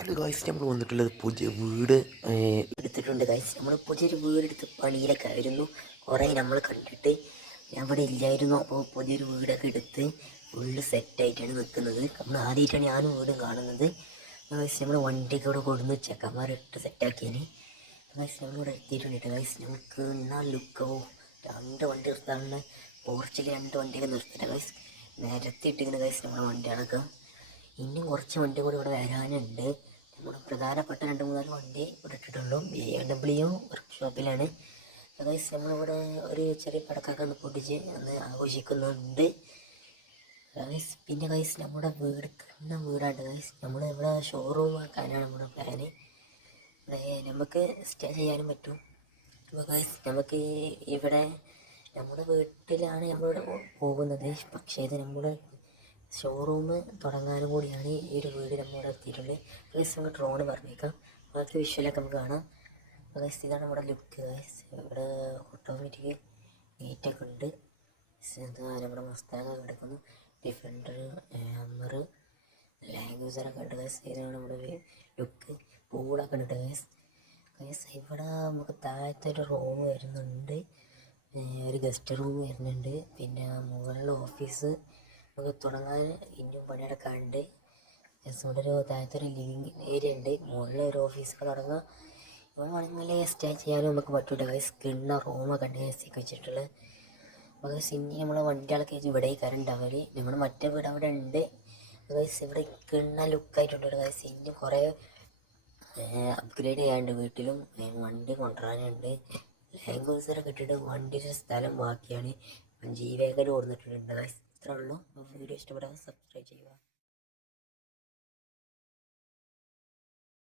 അത് ഗൈസ് നമ്മൾ വന്നിട്ടുള്ളത് പുതിയ വീട് എടുത്തിട്ടുണ്ട് ഗൈസ്. നമ്മൾ പുതിയൊരു വീടെടുത്ത് പണിയിലൊക്കെ ആയിരുന്നു. കുറേ നമ്മൾ കണ്ടിട്ട് ഞാൻ ഇവിടെ ഇല്ലായിരുന്നു. അപ്പോൾ പുതിയൊരു വീടൊക്കെ എടുത്ത് ഫുള്ള് സെറ്റായിട്ടാണ് നിൽക്കുന്നത്. നമ്മൾ ആദ്യമായിട്ടാണ് ഞാനും വീടും കാണുന്നത് ഗൈസ്. നമ്മൾ വണ്ടിയൊക്കെ ഇവിടെ കൊടുന്ന് ചെക്കന്മാരിട്ട് സെറ്റാക്കിയതിന് ഗൈസ് നമ്മളിവിടെ എത്തിയിട്ടുണ്ട് ഗൈസ്. നമുക്ക് എന്നാ ലുക്കോ 2 വണ്ടി നിർത്താനുള്ള പോർച്ചിൽ 2 വണ്ടിയൊക്കെ നിർത്തിയിട്ട് ഗൈസ് നിരത്തിയിട്ടിങ്ങനെ ഗൈസ് നമ്മുടെ വണ്ടികളൊക്കെ. ഇനിയും കുറച്ച് വണ്ടി കൂടി ഇവിടെ വരാനുണ്ട്. നമ്മുടെ പ്രധാനപ്പെട്ട 2-3 വണ്ടി ഇവിടെ ഇട്ടിട്ടുള്ളൂ. BMW വർക്ക്ഷോപ്പിലാണ് guys. നമ്മളിവിടെ ഒരു ചെറിയ പടക്കൊക്കെ ഒന്ന് പൊട്ടിച്ച് അന്ന് ആഘോഷിക്കുന്നുണ്ട് ഗൈസ്. പിന്നെ ഗൈസ് നമ്മുടെ വീടാണ് ഗൈസ്. ഇവിടെ ഷോറൂം ആക്കാനാണ് നമ്മുടെ പ്ലാന്. നമുക്ക് സ്റ്റേ ചെയ്യാനും പറ്റും. അപ്പോൾ ഗൈസ് നമുക്ക് ഇവിടെ നമ്മുടെ വീട്ടിലാണ് നമ്മളിവിടെ പോകുന്നത്. പക്ഷേ ഇത് നമ്മുടെ ഷോറൂം തുടങ്ങാനും കൂടിയാണ് ഈ ഒരു വീട് നമ്മളിവിടെ എത്തിയിട്ടുള്ളത് ഗൈസ്. നമുക്ക് ഡ്രോണ് പറഞ്ഞേക്കാം, ബാക്കി വിഷ്വലൊക്കെ നമുക്ക് കാണാം ഗൈസ്. ഇതാണ് നമ്മുടെ ലുക്ക് ഗൈസ്. ഇവിടെ ഓട്ടോമാറ്റിക് ഗേറ്റൊക്കെ ഉണ്ട്. നമ്മുടെ മസ്താങ് കിടക്കുന്നു, ഡിഫൻഡർ, ഹമ്മർ, ലാംഗ്വേജറൊക്കെ ഉണ്ട് ഗൈസ്. ഇതാണ് നമ്മുടെ ലുക്ക്. പൂളൊക്കെ ഉണ്ട് ഗൈസ്. ഇവിടെ നമുക്ക് താഴത്തെ ഒരു റൂം വരുന്നുണ്ട്, ഒരു ഗസ്റ്റ് റൂം വരുന്നുണ്ട്. പിന്നെ മുകളിൽ ഓഫീസ് നമുക്ക് തുടങ്ങാൻ ഇനിയും പണിയെടുക്കാനുണ്ട്. ഇവിടെ ഒരു താഴത്തെ ഒരു ലിവിങ് ഏരിയ ഉണ്ട്, മുകളിൽ ഒരു ഓഫീസൊക്കെ തുടങ്ങാം. ഇവിടെ വേണമെങ്കിൽ സ്റ്റേ ചെയ്യാനും നമുക്ക് പറ്റൂല ഗൈസ്. കിണ്ണ റൂമൊക്കെ ഉണ്ട് AC ഒക്കെ വെച്ചിട്ടുള്ളത്. അപ്പോൾ ഗൈസ് ഇനി നമ്മളെ വണ്ടികളൊക്കെ ഇവിടെ കയറുണ്ടാവല്. നമ്മുടെ മറ്റേ വീട് അവിടെ ഉണ്ട് ഗൈസ്. ഇവിടെ കിണ്ണ ലുക്കായിട്ടുണ്ട് ഗൈസ്. ഇനി കുറേ അപ്ഗ്രേഡ് ചെയ്യാനുണ്ട് വീട്ടിലും. വണ്ടി കൊണ്ടുവരാനുണ്ട്. ലാംഗ്വേജറൊക്കെ ഇട്ടിട്ട് വണ്ടിയുടെ സ്ഥലം ബാക്കിയാണ്. G-Wagon കൊടുത്തിട്ടുണ്ട് ഗൈസ്. ഇത്രേ ഉള്ളൂ. വീഡിയോ ഇഷ്ടപ്പെട്ടാൽ സബ്സ്ക്രൈബ് ചെയ്യുക.